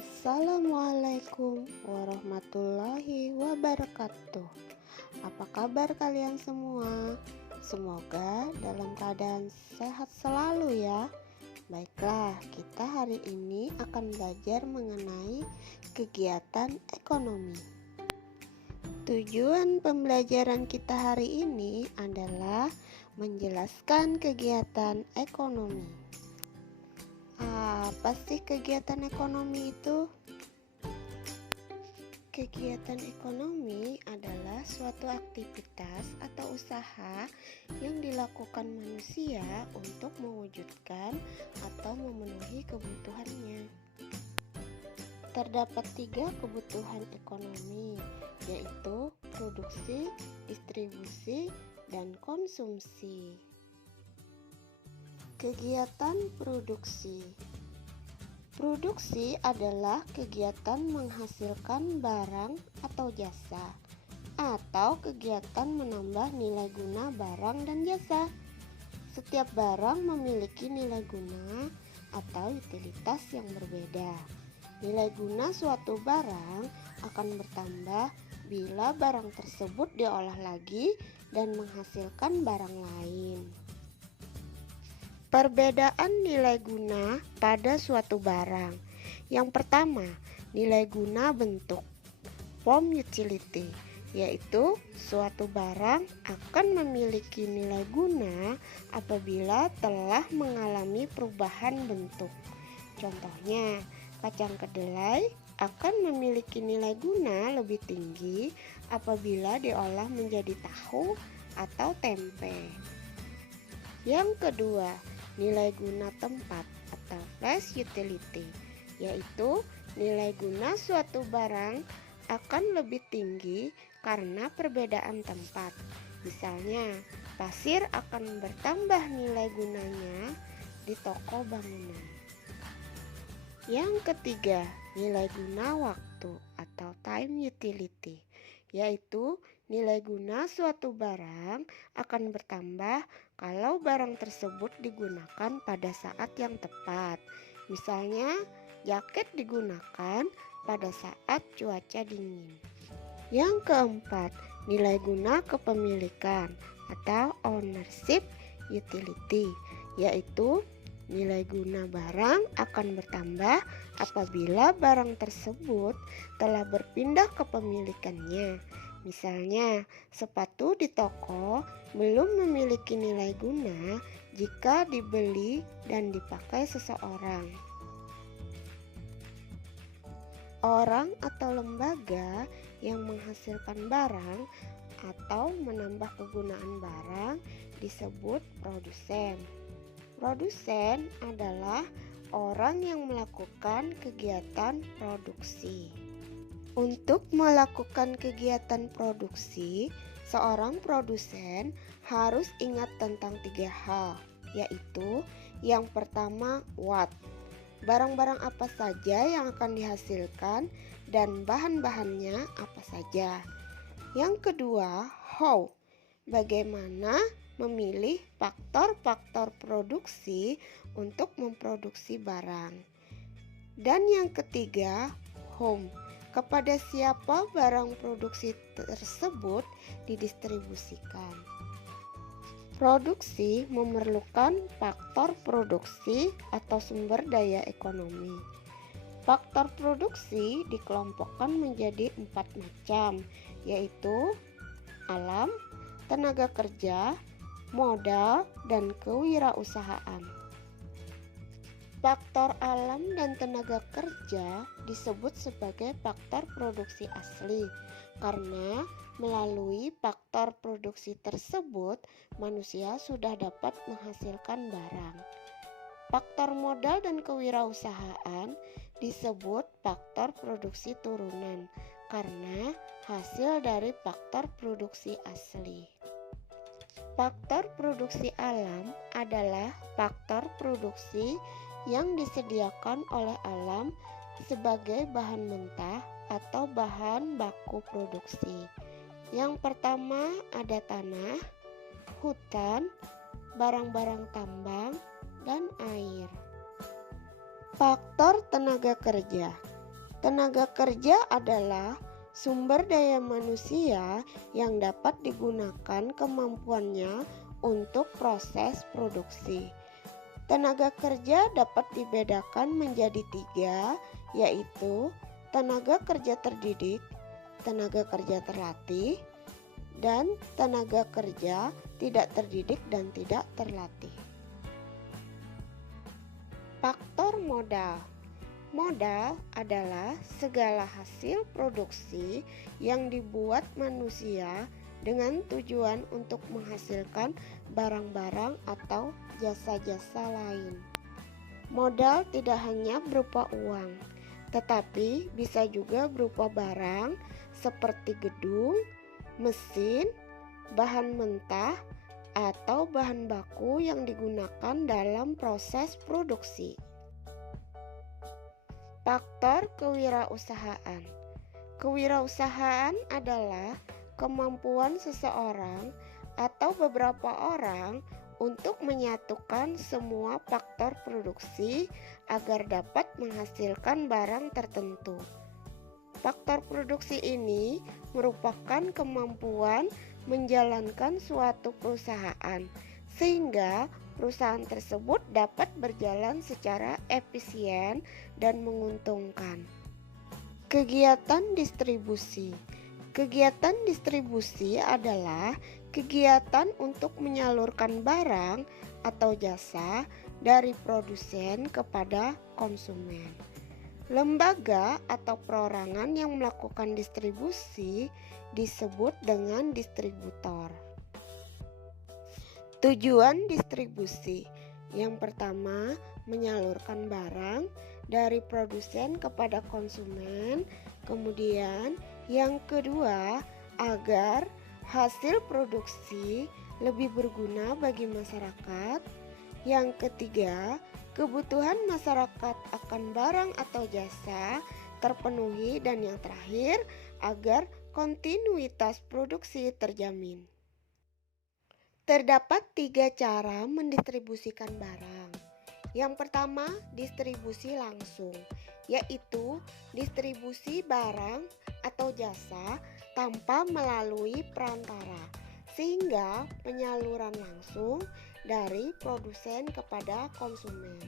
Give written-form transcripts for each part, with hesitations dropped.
Assalamualaikum warahmatullahi wabarakatuh. Apa kabar kalian semua? Semoga dalam keadaan sehat selalu ya. Baiklah, kita hari ini akan belajar mengenai kegiatan ekonomi. Tujuan pembelajaran kita hari ini adalah menjelaskan kegiatan ekonomi. Apa sih kegiatan ekonomi itu? Kegiatan ekonomi adalah suatu aktivitas atau usaha yang dilakukan manusia untuk mewujudkan atau memenuhi kebutuhannya. Terdapat 3 kebutuhan ekonomi, yaitu produksi, distribusi, dan konsumsi. Kegiatan produksi. Produksi adalah kegiatan menghasilkan barang atau jasa, atau kegiatan menambah nilai guna barang dan jasa. Setiap barang memiliki nilai guna atau utilitas yang berbeda. Nilai guna suatu barang akan bertambah bila barang tersebut diolah lagi dan menghasilkan barang lain. Perbedaan nilai guna pada suatu barang. Yang pertama, nilai guna bentuk, form utility, yaitu suatu barang akan memiliki nilai guna apabila telah mengalami perubahan bentuk. Contohnya, kacang kedelai akan memiliki nilai guna lebih tinggi apabila diolah menjadi tahu atau tempe. Yang kedua, nilai guna tempat atau place utility, yaitu nilai guna suatu barang akan lebih tinggi karena perbedaan tempat. Misalnya, pasir akan bertambah nilai gunanya di toko bangunan. Yang ketiga, nilai guna waktu atau time utility, yaitu nilai guna suatu barang akan bertambah kalau barang tersebut digunakan pada saat yang tepat. Misalnya, jaket digunakan pada saat cuaca dingin. Yang keempat, nilai guna kepemilikan atau ownership utility, yaitu nilai guna barang akan bertambah apabila barang tersebut telah berpindah kepemilikannya. Misalnya, sepatu di toko belum memiliki nilai guna jika dibeli dan dipakai seseorang. Orang atau lembaga yang menghasilkan barang atau menambah kegunaan barang disebut produsen. Produsen adalah orang yang melakukan kegiatan produksi. Untuk melakukan kegiatan produksi, seorang produsen harus ingat tentang 3 hal, yaitu yang pertama, what, barang-barang apa saja yang akan dihasilkan dan bahan-bahannya apa saja. Yang kedua, how, bagaimana memilih faktor-faktor produksi untuk memproduksi barang. Dan yang ketiga, whom, kepada siapa barang produksi tersebut didistribusikan. Produksi memerlukan faktor produksi atau sumber daya ekonomi. Faktor produksi dikelompokkan menjadi 4 macam, yaitu alam, tenaga kerja, modal, dan kewirausahaan. Faktor alam dan tenaga kerja disebut sebagai faktor produksi asli karena melalui faktor produksi tersebut manusia sudah dapat menghasilkan barang. Faktor modal dan kewirausahaan disebut faktor produksi turunan karena hasil dari faktor produksi asli. Faktor produksi alam adalah faktor produksi yang disediakan oleh alam sebagai bahan mentah atau bahan baku produksi. Yang pertama ada tanah, hutan, barang-barang tambang, dan air. Faktor tenaga kerja. Tenaga kerja adalah sumber daya manusia yang dapat digunakan kemampuannya untuk proses produksi. Tenaga kerja dapat dibedakan menjadi tiga, yaitu tenaga kerja terdidik, tenaga kerja terlatih, dan tenaga kerja tidak terdidik dan tidak terlatih. Faktor modal. Modal adalah segala hasil produksi yang dibuat manusia dengan tujuan untuk menghasilkan barang-barang atau jasa-jasa lain. Modal tidak hanya berupa uang, tetapi bisa juga berupa barang seperti gedung, mesin, bahan mentah, atau bahan baku yang digunakan dalam proses produksi. Faktor kewirausahaan. Kewirausahaan adalah kemampuan seseorang atau beberapa orang untuk menyatukan semua faktor produksi agar dapat menghasilkan barang tertentu. Faktor produksi ini merupakan kemampuan menjalankan suatu perusahaan sehingga perusahaan tersebut dapat berjalan secara efisien dan menguntungkan. Kegiatan distribusi. Kegiatan distribusi adalah kegiatan untuk menyalurkan barang atau jasa dari produsen kepada konsumen. Lembaga atau perorangan yang melakukan distribusi disebut dengan distributor. Tujuan distribusi. Yang pertama, menyalurkan barang dari produsen kepada konsumen. Kemudian, yang kedua, agar hasil produksi lebih berguna bagi masyarakat. Yang ketiga, kebutuhan masyarakat akan barang atau jasa terpenuhi. Dan yang terakhir, agar kontinuitas produksi terjamin. Terdapat 3 cara mendistribusikan barang. Yang pertama, distribusi langsung, yaitu distribusi barang atau jasa tanpa melalui perantara, sehingga penyaluran langsung dari produsen kepada konsumen.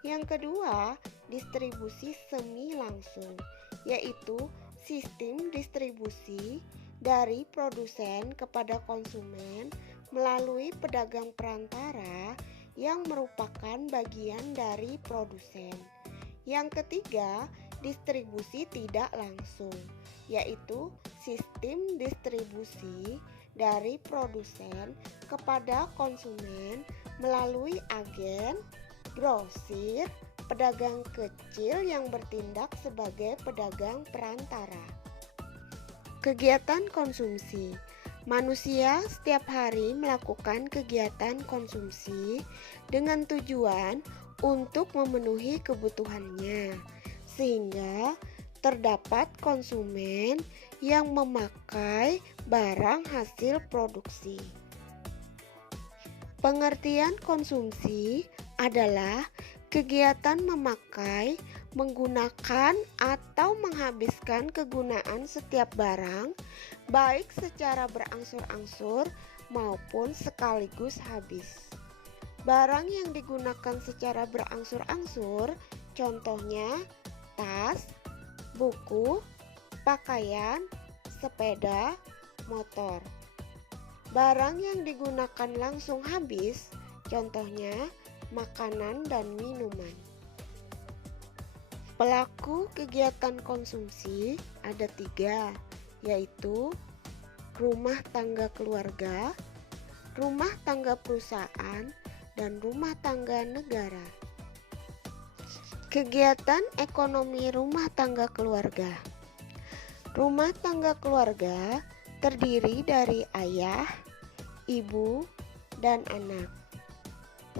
Yang kedua, distribusi semi langsung, yaitu sistem distribusi dari produsen kepada konsumen melalui pedagang perantara yang merupakan bagian dari produsen. Yang ketiga, distribusi tidak langsung, yaitu sistem distribusi dari produsen kepada konsumen melalui agen, grosir, pedagang kecil yang bertindak sebagai pedagang perantara. Kegiatan konsumsi. Manusia setiap hari melakukan kegiatan konsumsi dengan tujuan untuk memenuhi kebutuhannya, sehingga terdapat konsumen yang memakai barang hasil produksi. Pengertian konsumsi adalah kegiatan memakai, menggunakan, atau menghabiskan kegunaan setiap barang, baik secara berangsur-angsur maupun sekaligus habis. Barang yang digunakan secara berangsur-angsur, contohnya tas, buku, pakaian, sepeda, motor. Barang yang digunakan langsung habis, contohnya makanan dan minuman. Pelaku kegiatan konsumsi ada 3, yaitu rumah tangga keluarga, rumah tangga perusahaan, dan rumah tangga negara. Kegiatan ekonomi rumah tangga keluarga. Rumah tangga keluarga terdiri dari ayah, ibu, dan anak.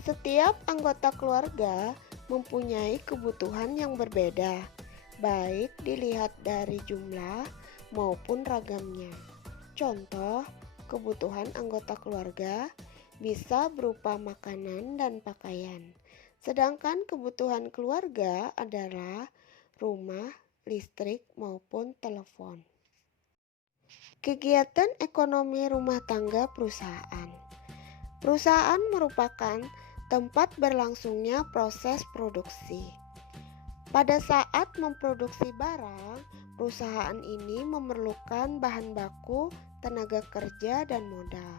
Setiap anggota keluarga mempunyai kebutuhan yang berbeda, baik dilihat dari jumlah maupun ragamnya. Contoh, kebutuhan anggota keluarga bisa berupa makanan dan pakaian. Sedangkan kebutuhan keluarga adalah rumah, listrik, maupun telepon. Kegiatan ekonomi rumah tangga perusahaan. Perusahaan merupakan tempat berlangsungnya proses produksi. Pada saat memproduksi barang, perusahaan ini memerlukan bahan baku, tenaga kerja, dan modal.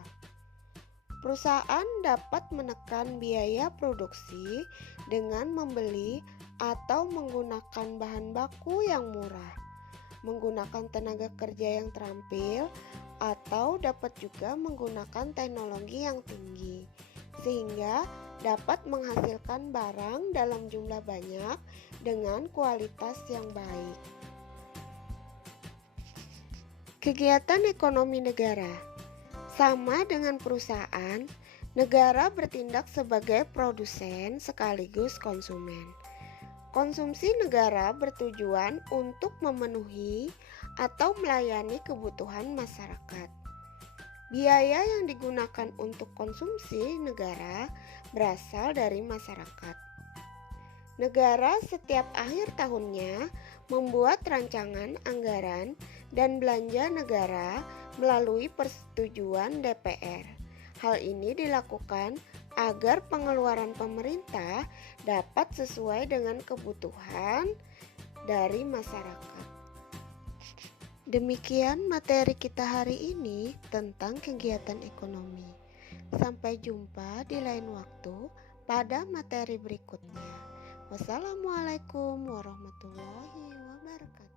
Perusahaan dapat menekan biaya produksi dengan membeli atau menggunakan bahan baku yang murah, menggunakan tenaga kerja yang terampil, atau dapat juga menggunakan teknologi yang tinggi, sehingga dapat menghasilkan barang dalam jumlah banyak dengan kualitas yang baik. Kegiatan ekonomi negara. Sama dengan perusahaan, negara bertindak sebagai produsen sekaligus konsumen. Konsumsi negara bertujuan untuk memenuhi atau melayani kebutuhan masyarakat. Biaya yang digunakan untuk konsumsi negara berasal dari masyarakat. Negara setiap akhir tahunnya membuat rancangan anggaran dan belanja negara melalui persetujuan DPR. Hal ini dilakukan agar pengeluaran pemerintah dapat sesuai dengan kebutuhan dari masyarakat. Demikian materi kita hari ini tentang kegiatan ekonomi. Sampai jumpa di lain waktu pada materi berikutnya. Wassalamualaikum warahmatullahi wabarakatuh.